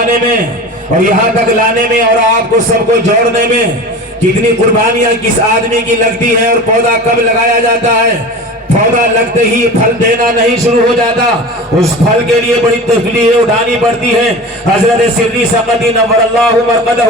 بنانے میں اور یہاں تک لانے میں اور آپ کو سب کو جوڑنے میں کتنی قربانیاں کس آدمی کی لگتی ہیں، اور پودا کب لگایا جاتا ہے؟ پودا لگتے ہی پھل دینا نہیں شروع ہو جاتا، اس پھل کے لیے بڑی تکلیفیں اٹھانی پڑتی ہیں۔ حضرت سری سقطی نور اللہ مرقدہ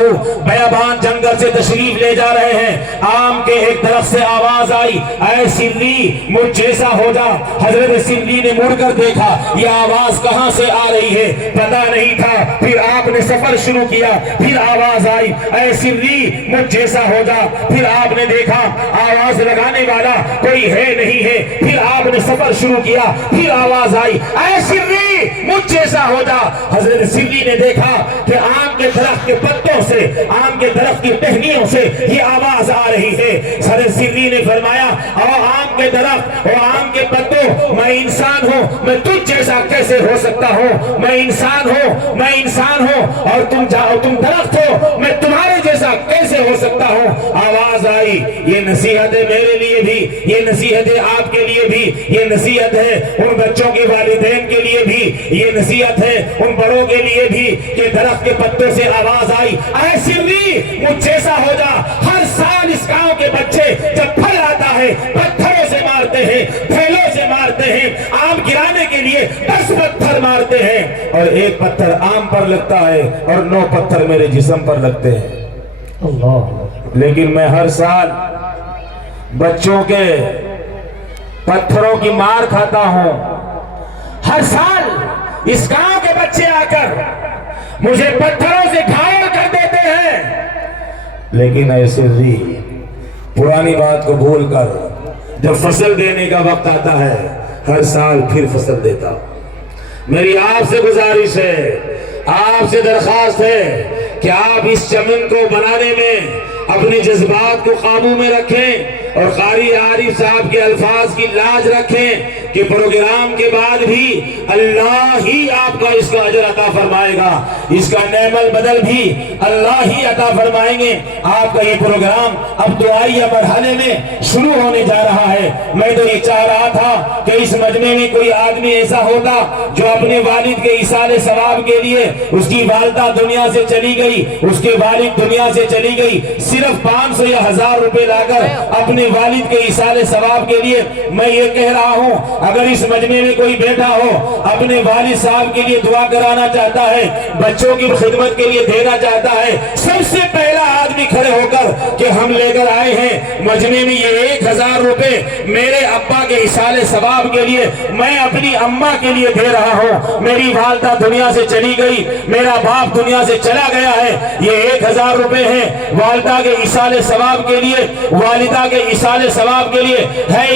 بیابان جنگل سے تشریف لے جا رہے ہیں، آم کے ایک درخت سے آواز آئی، اے سری مجھ جیسا ہو جا۔ حضرت سری نے مڑ کر دیکھا، یہ آواز کہاں سے آ رہی ہے پتہ نہیں تھا۔ پھر آپ نے سفر شروع کیا، پھر آواز آئی، اے سری مجھ جیسا ہو جا۔ پھر آپ نے دیکھا آواز لگانے والا کوئی ہے نہیں ہے، پھر آپ نے سفر شروع کیا، پھر آواز آئی، اے سری مجھ جیسا ہو جا۔ حضرت سری نے دیکھا کہ آم کے درخت کے پتوں سے، آم کے درخت کی ٹہنیوں سے یہ آواز آ رہی ہے۔ حضرت سری نے فرمایا، او آم کے درخت، او آم کے پتوں، میں انسان ہوں، میں تجھ جیسا کیسے ہو سکتا ہوں؟ میں انسان ہوں، میں انسان ہوں، اور تم درخت ہو، میں تمہارے جیسا کیسے ہو سکتا ہوں؟ آواز آئی، یہ نصیحت ہے میرے لیے بھی، یہ نصیحت ہے آپ کے لیے بھی، یہ نصیحت ہے ان بچوں کے والدین کے لیے بھی، یہ نصیحت ہے ان بڑوں کے لیے بھی کہ درخت کے پتوں سے آواز آئی، اے سری مجھ جیسا ہو جا۔ ہر سال اس گاؤں کے بچے جب پھل آتا ہے پتھروں سے مارتے ہیں، تھیلوں سے مارتے ہیں، آم گرانے کے لیے 10 پتھر مارتے ہیں، اور ایک پتھر آم پر لگتا ہے اور 9 پتھر میرے جسم پر لگتے ہیں۔ اللہ، لیکن میں ہر سال بچوں کے پتھروں کی مار کھاتا ہوں۔ ہر سال اس گاؤں کے بچے آ کر مجھے پتھروں سے گھائل کر دیتے ہیں، لیکن ایسے بھی پرانی بات کو بھول کر جب فصل دینے کا وقت آتا ہے ہر سال پھر فصل دیتا ہوں۔ میری آپ سے گزارش ہے، آپ سے درخواست ہے کہ آپ اس چمن کو بنانے میں اپنے جذبات کو قابو میں رکھیں، اور قاری عارف صاحب کے الفاظ کی لاج رکھیں کہ پروگرام کے بعد بھی اللہ ہی آپ کا اس کا اجر عطا فرمائے گا، اس کا نعم البدل بھی اللہ ہی عطا فرمائیں گے۔ آپ کا یہ پروگرام اب دعائیہ مرحلے میں شروع ہونے جا رہا ہے۔ میں تو یہ چاہ رہا تھا کہ اس مجمع میں کوئی آدمی ایسا ہوتا جو اپنے والد کے ایصال ثواب کے لیے، اس کی والدہ دنیا سے چلی گئی، اس کے والد دنیا سے چلی گئی، صرف 500 یا 1000 روپے لا کر اپنے والد کے ایصال ثواب کے لیے، میں یہ کہہ رہا ہوں اگر اس مجمع میں کوئی بیٹا ہو اپنے والد صاحب کے لیے دعا کرانا چاہتا ہے، بچوں کی خدمت کے لیے دینا چاہتا ہے، سب سے پہلا آدمی کھڑے ہو کر کہ ہم لے کر آئے ہیں مجمع میں یہ 1000 روپے میرے ابا کے ایصال ثواب کے لیے، میں اپنی اماں کے لیے دے رہا ہوں۔ میری والدہ دنیا سے چلی گئی، میرا باپ دنیا سے چلا گیا ہے، یہ 1000 روپے ہیں والدہ کے ایصال ثواب کے لیے، والدہ کے ایصال ثواب کے لیے ہے۔